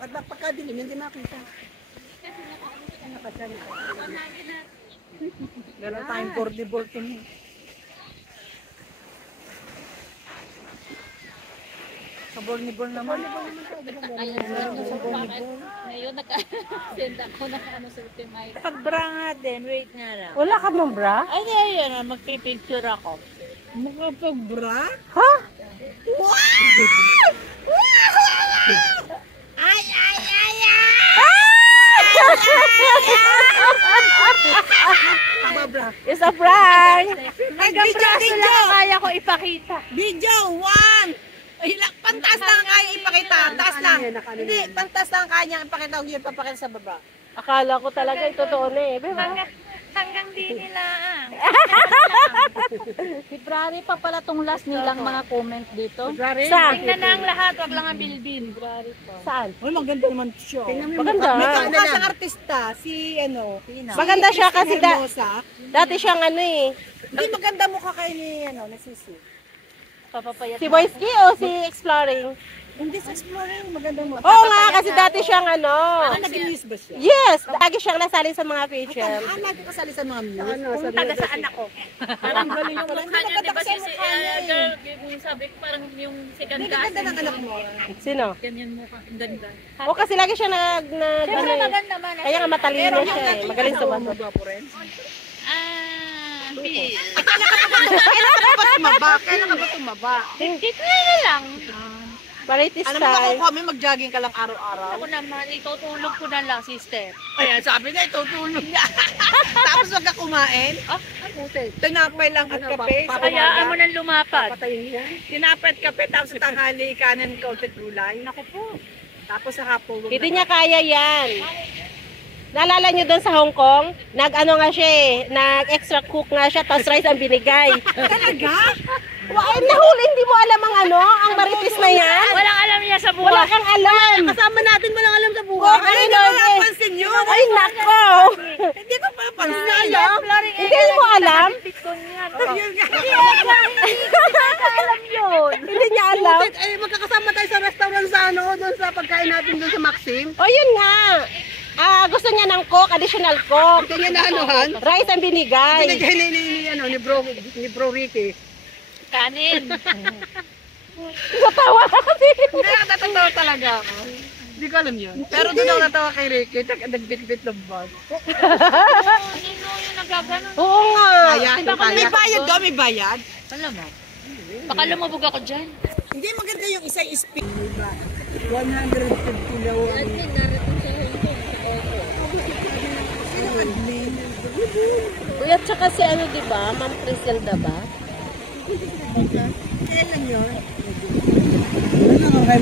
Bakit ba pagkadilim hindi makita? Meron tayong portable to mo. Sa Bornibol naman. Ngayon, naka-send ako na ano sa ultimate. Pag-bra nga din, wait nga lang. Wala ka mong bra? Ay, ayun, magpipicture ako. Makapag-bra? Ha? Ay! Tama bra. It's a prank! Video, Wala kaya ko ipakita. Video, 1! Ay, pantas lang ang kaya ipakita. Taas lang. Hindi, pantas lang ang kaya niya ipakita. Huwag yung papakita sa baba. Akala ko talaga ito totoo na eh. Hanggang di nila. February pa pala tong last nilang mga comment dito. Saan? Tingnan na ang lahat, wag lang ang bilbil. Saan? Uy, maganda naman siya. Maganda. May kamukha siyang artista. Si, ano, Maganda siya kasi Hermosa. dati siyang ano eh. Hindi maganda mukha kayo ni, ano, ni Sisi. Papapayat. Si Boyski o si Exploring? Hindi sa exploring, maganda mukha. Oo nga, kasi dati siyang ano. Naging news ba siya? Yes, lagi siyang nasali sa mga picture. Nagkakasali sa mga news. Kung taga saan ako. Parang galing Yung pala. mukha Hindi niya, di maganda ba kasi si ang mukha niya eh. girl, yung sabi ko parang yung second Hindi class. ganda ng anak mo. Sino? Ganyan mukha, ang ganda. O kasi lagi siya nag Siyempre ano eh. maganda man. Kaya nga matalino siya eh. Magaling sumagot. Kailan ka ba tumaba? Dito na lang. Variety Alam mo ako style. kami mag-jogging ka lang araw-araw. Ako naman, itutulog ko na lang, sister. Ayan, sabi nga itutulog niya. Tapos wag ka kumain. Tinapay lang at kape. Hayaan mo nang lumapat. Tinapay at kape, tapos sa tanghali, kanin, kauntit gulay. Naku po. Tapos sa hapon. Hindi niya kaya yan. Naalala niyo doon sa Hong Kong? Nag-ano nga siya eh. Nag-extra cook nga siya, tapos rice ang binigay. Talaga? Nahuli, hindi mo alam ang ano? Ang maritis na yan? Walang alam niya sa buhay. Wala kang alam. Kasama natin walang alam sa buhay. Oo, Ay, hindi ano, ko eh. napansin yun. Ay, nako. Hindi ko pala pansin. Hindi mo alam? Yun nga. Alam yun. Hindi niya alam? Ay, magkakasama tayo sa restaurant sa ano, doon sa pagkain natin doon sa Maxim. O yun nga. Gusto niya ng coke, additional coke. Kanya na anuhan. Rice ang binigay. Binigay ni Bro Ricky. Kanin. Natawa kasi. Hindi, natatawa talaga ako. Hindi ko alam yun. Pero doon ako natawa kay Ricky, nagbit-bit ng bag. Sino yung nagagano? Oo nga. Kaya, may bayad daw, may bayad. Alam mo. Baka lumabog ako dyan. Hindi maganda yung isang speed. 150 daw. Kuya, tsaka si ano, di ba? Ma'am Criselda ba? Kailan yun?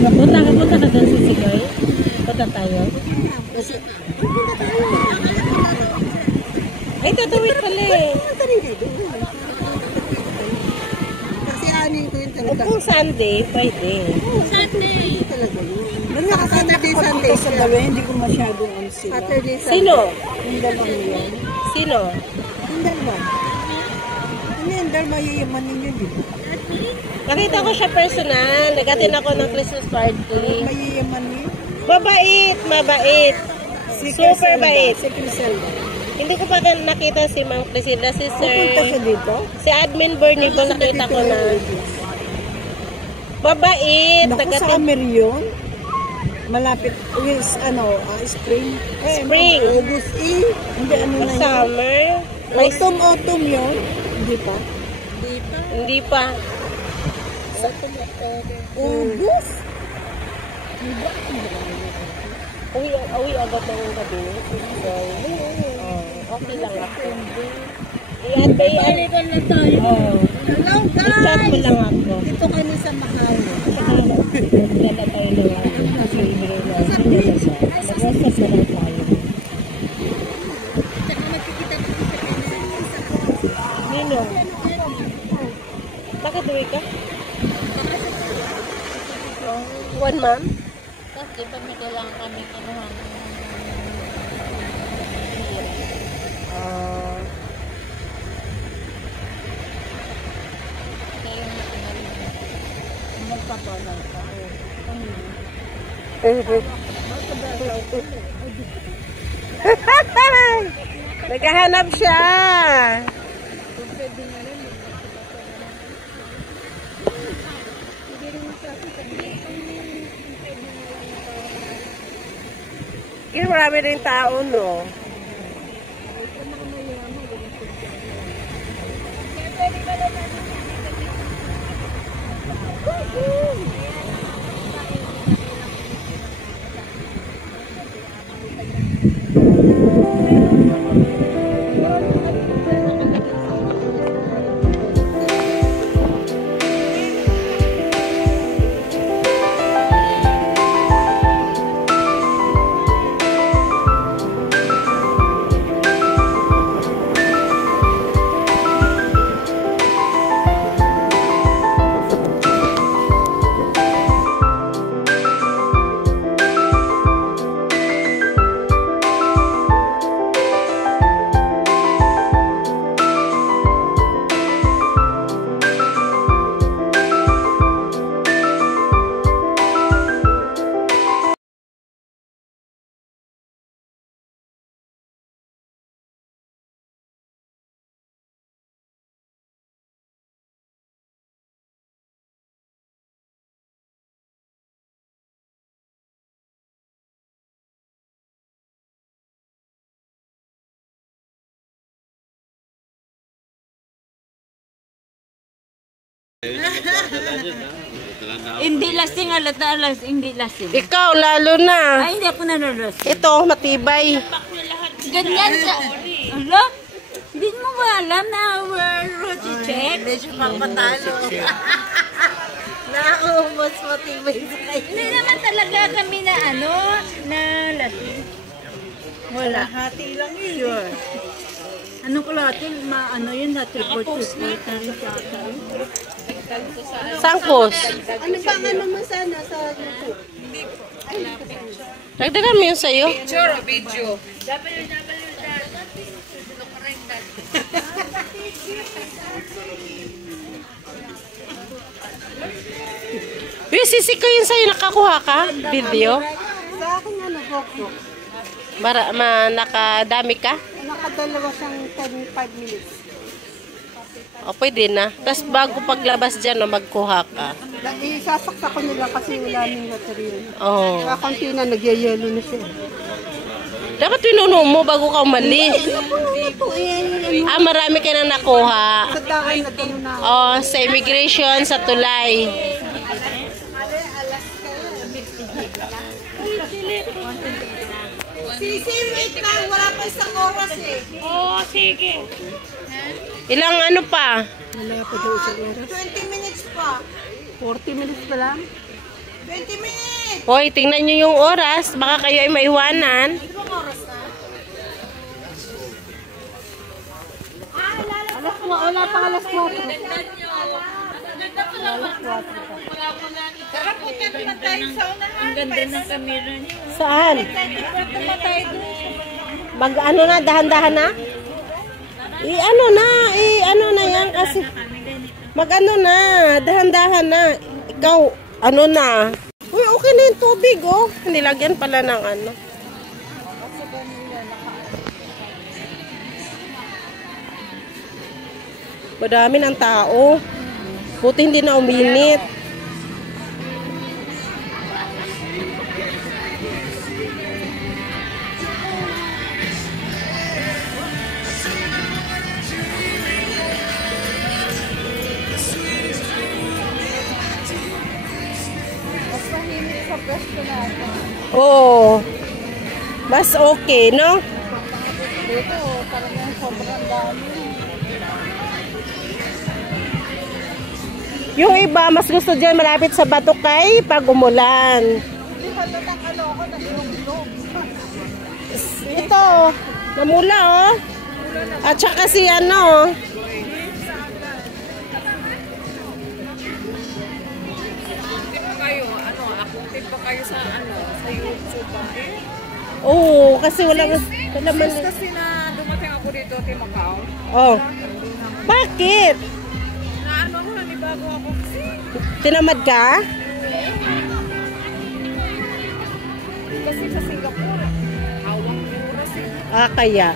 Punta ka doon sa Sigoy? Punta tayo? Ay, tatawid pala eh. Kasi ano ko yun talaga. Kung Sunday, pwede. Sunday. Doon nga kasi Sunday sa gabi, hindi ko masyadong unsila. Saturday, Sunday. Sino? Yung dalawang yun. Sino? Yung dalawa. Ano yung dalawa yayaman ninyo, di ba? Nakita ko siya personal. Nag-attend ako ng Christmas party. Mayayaman niyo? Mabait. Super bait. Si Criselda. Hindi ko pa nakita si Mang Criselda. Si Pupunta siya Sir... dito? Si Admin Bernigo nakita ko na. Mabait. Naku, sa Amer yun? Malapit, spring. Spring. August, hindi ano na yun. Summer. Autumn yun? Hindi pa. Hindi pa. August? Uwi agad ng gabi. So, okay lang ako. Balikan na tayo. Hello I-chat mo guys! lang ako. Dito kami sa Mahalo. Dala tayo ng Mag-breakfast na lang tayo. Nino? Bakit uwi ka? 1 month? Kasi pag may kailangan kami kinuhan. Magpapalag ka. Eh, Naghahanap siya. Kaya marami rin tao, no? Hindi lasing, alata alas, hindi lasing. Ikaw, lalo na. Ay, hindi ako nanolasing. Ito, matibay. Ganyan ka. Ala? Hindi mo ba alam na roti check? Medyo pang matalo. Nakaubos matibay sa kayo. Hindi naman talaga kami na na lasing. Wala. Hati lang yun. Anong kalahati? Yun na, triple cheese. Sangkos. Ano ba nga naman sana sa YouTube? Nagdagan mo yun sa'yo? Video. Sisi ko yun sa'yo. Nakakuha ka? Video? Sa akin GoPro. Nakadami ka? Nakadalawa siyang 5 minutes. O, pwede na. Tapos bago paglabas dyan, magkuha ka. Isasaksa ko nila kasi wala nang material. Oo. Kaya konti na nagyayelo na siya. Dapat pinuno mo bago ka umalis. Marami ka na nakuha. Sa daan na gano'n na. Oh, sa immigration, sa tulay. Sisi, wait lang. Wala pa isang oras eh. Oo, sige. Ilang pa? Wala pa daw isang oras. 20 minutes pa. 40 minutes pa lang? 20 minutes! Hoy, tingnan nyo yung oras. Baka kayo ay maiwanan. Wala pang alas 4. Ang ganda ng camera niyo. Saan? Mag-ano na, dahan-dahan na? I-ano na yan kasi. Mag-ano na, dahan-dahan na. Ikaw, ano na. Uy, okay na yung tubig, oh. Nilagyan pala ng ano. Madami ng tao. Buti hindi na uminit. Oo. Mas okay, no? Dito, talagang sobrang dami. Yung iba, mas gusto dyan malapit sa Batukay pag umulan. Hindi halatang ako na ilog-ilog. Ito, namula, oh. At saka si ano, oo, kasi wala man. Kasi na dumating ako dito, Timakaw. Oh. Bakit? Na ako, nanibago ako. Tinamad ka? Kasi sa Singapore, hawang oras eh. Ah, kaya.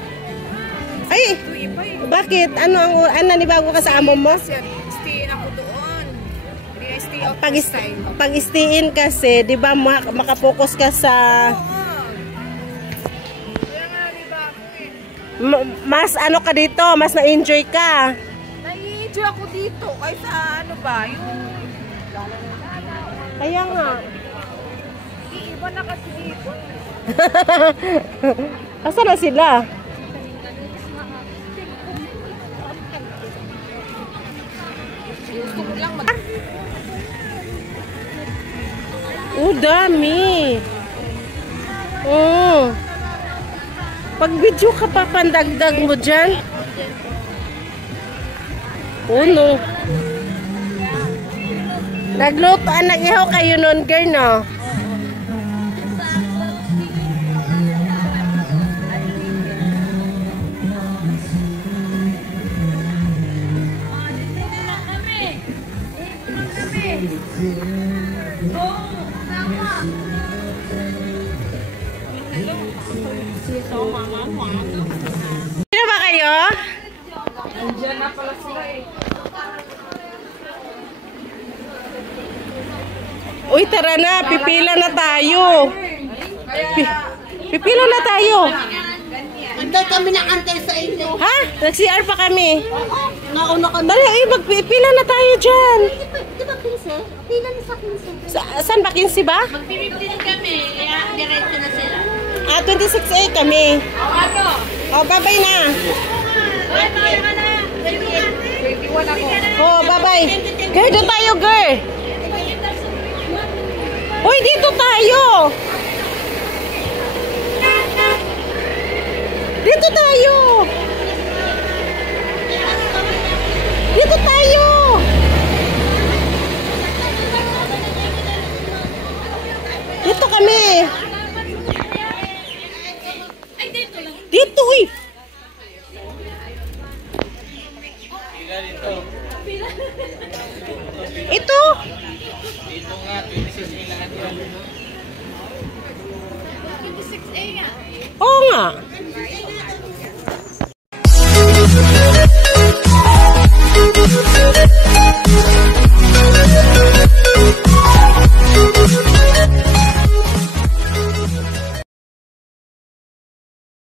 Ay, Ito iba eh. bakit? Ano nanibago ka sa amo mo? Stay ako doon. Hindi stay out Pag, this time. pag istiin kasi, di ba makapokus ka sa... Kaya nga, di ba ako eh. Mas ano ka dito, mas na-enjoy ka. Nai-enjoy ako dito kaysa ano ba, yung... Kaya nga. Iiba na kasi dito. Asa na sila? Gusto ko lang mag... Dami. Pag video ka pa, pandagdag mo dyan. No. Nagluto, nag-ihaw kayo nun, girl, no? Sino ba kayo? Andiyan na pala sila eh. Uy, tara na, pipila na tayo. Pipila na tayo. Antay kami na antay sa inyo. Ha? Nag-CR pa kami. Nauna kami. Dali, magpipila na tayo dyan. Di ba 15? Pila na sa 15. Saan ba? 15 ba? Magpipipilin kami. Kaya diretso na sila. 26A kami. Bye-bye na. 21 ako. Bye-bye. Girl, doon tayo, girl. Uy, dito tayo. Dito tayo. Dito tayo. Dito kami. Dito, uy. Ito. Dito nga, 26 may lahat yan. 26A nga. Oo nga. We'll be right back.